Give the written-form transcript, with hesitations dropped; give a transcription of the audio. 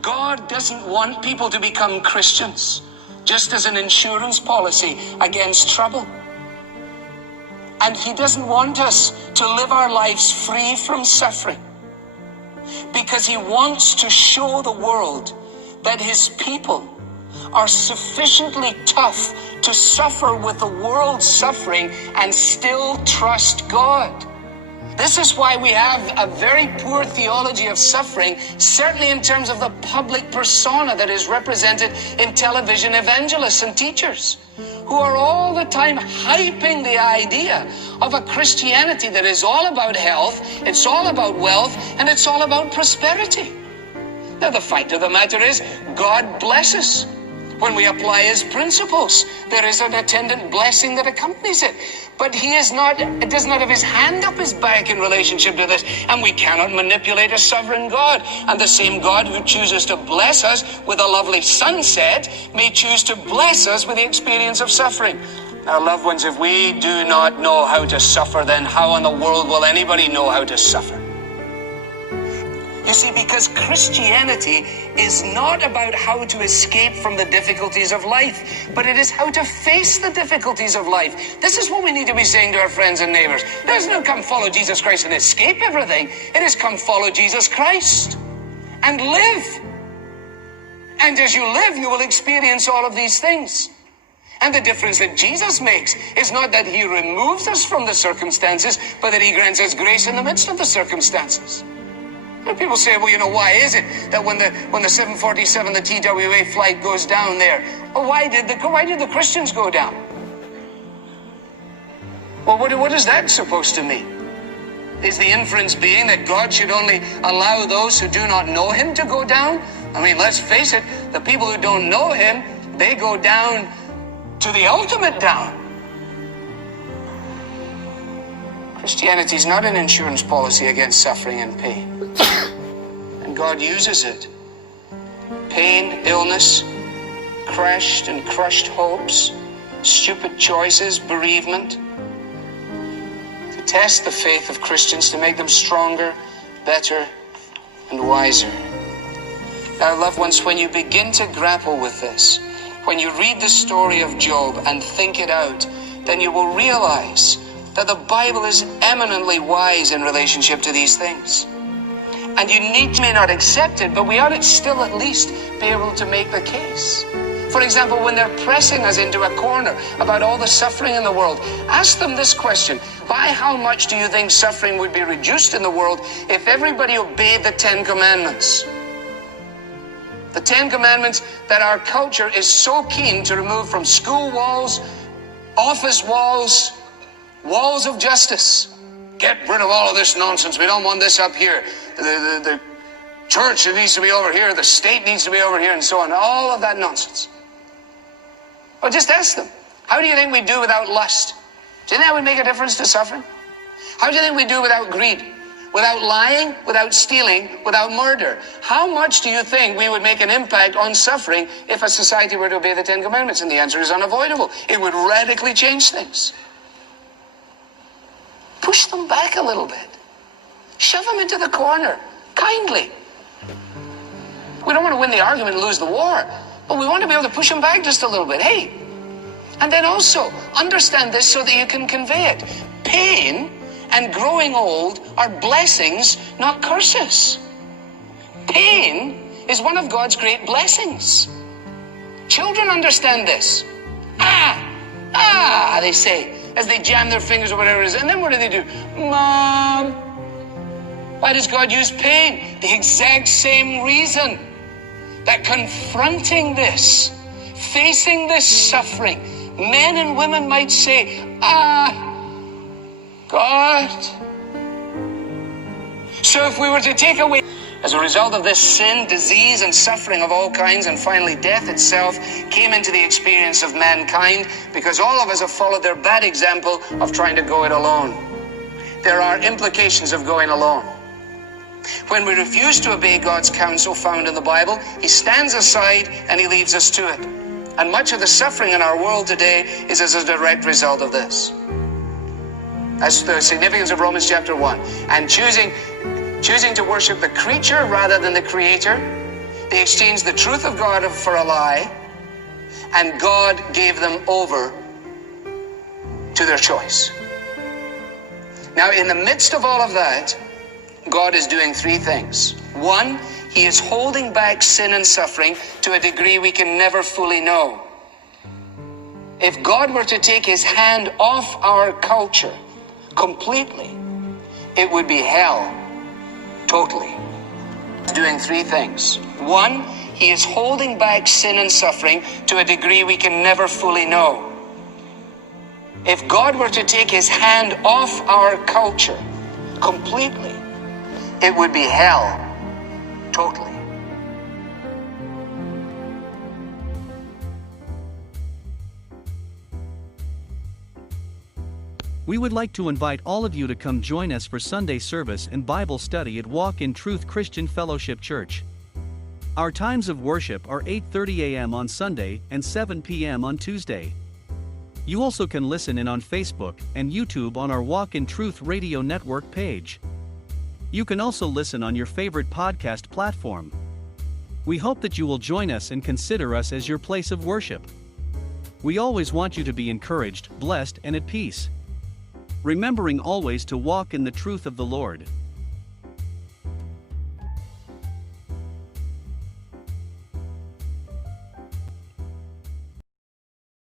God doesn't want people to become Christians just as an insurance policy against trouble. And he doesn't want us to live our lives free from suffering, because he wants to show the world that his people are sufficiently tough to suffer with the world's suffering and still trust God. This is why we have a very poor theology of suffering, certainly in terms of the public persona that is represented in television evangelists and teachers, who are all the time hyping the idea of a Christianity that is all about health, it's all about wealth, and it's all about prosperity. Now, the fact of the matter is, God blesses. When we apply his principles, there is an attendant blessing that accompanies it. But he does not have his hand up his back in relationship to this, and we cannot manipulate a sovereign God. And the same God who chooses to bless us with a lovely sunset may choose to bless us with the experience of suffering. Now, loved ones, if we do not know how to suffer, then how in the world will anybody know how to suffer? You see, because Christianity is not about how to escape from the difficulties of life, but it is how to face the difficulties of life. This is what we need to be saying to our friends and neighbors. It doesn't come follow Jesus Christ and escape everything. It is come follow Jesus Christ and live. And as you live, you will experience all of these things. And the difference that Jesus makes is not that he removes us from the circumstances, but that he grants us grace in the midst of the circumstances. And people say, well, you know, why is it that when the 747, the TWA flight goes down there, well, why did the Christians go down? Well, what is that supposed to mean? Is the inference being that God should only allow those who do not know him to go down? I mean, let's face it, the people who don't know him, they go down to the ultimate down. Christianity is not an insurance policy against suffering and pain. And God uses it. Pain, illness, crashed and crushed hopes, stupid choices, bereavement, to test the faith of Christians, to make them stronger, better, and wiser. Now, loved ones, when you begin to grapple with this, when you read the story of Job and think it out, then you will realize that the Bible is eminently wise in relationship to these things. And you may not accept it, but we ought to still at least be able to make the case. For example, when they're pressing us into a corner about all the suffering in the world, ask them this question: by how much do you think suffering would be reduced in the world if everybody obeyed the 10 Commandments? The 10 Commandments that our culture is so keen to remove from school walls, office walls, walls of justice. Get rid of all of this nonsense. We don't want this up here. The church needs to be over here. The state needs to be over here, and so on. All of that nonsense. Well, just ask them. How do you think we do without lust? Do you think that would make a difference to suffering? How do you think we do without greed? Without lying, without stealing, without murder? How much do you think we would make an impact on suffering if a society were to obey the 10 Commandments? And the answer is unavoidable. It would radically change things. Push them back a little bit. Shove them into the corner, kindly. We don't want to win the argument and lose the war, but we want to be able to push them back just a little bit. Hey, and then also understand this so that you can convey it. Pain and growing old are blessings, not curses. Pain is one of God's great blessings. Children understand this. They say, as they jam their fingers or whatever it is. And then what do? Mom. Why does God use pain? The exact same reason. That confronting this, facing this suffering, men and women might say, God. So if we were to take away, as a result of this, sin, disease, and suffering of all kinds, and finally death itself, came into the experience of mankind because all of us have followed their bad example of trying to go it alone. There are implications of going alone. When we refuse to obey God's counsel found in the Bible, he stands aside and he leaves us to it. And much of the suffering in our world today is as a direct result of this. That's the significance of Romans chapter 1. And choosing to worship the creature rather than the creator, They exchanged the truth of God for a lie, and God gave them over to their choice. Now, in the midst of all of that, God is doing three things. One, he is holding back sin and suffering to a degree we can never fully know. If God were to take his hand off our culture completely, it would be hell, totally. He's doing three things. One, he is holding back sin and suffering to a degree we can never fully know. If God were to take his hand off our culture completely, it would be hell, totally. We would like to invite all of you to come join us for Sunday service and Bible study at Walk in Truth Christian Fellowship Church. Our times of worship are 8:30 a.m. on Sunday and 7 p.m. on Tuesday. You also can listen in on Facebook and YouTube on our Walk in Truth Radio Network page. You can also listen on your favorite podcast platform. We hope that you will join us and consider us as your place of worship. We always want you to be encouraged, blessed, and at peace, remembering always to walk in the truth of the Lord.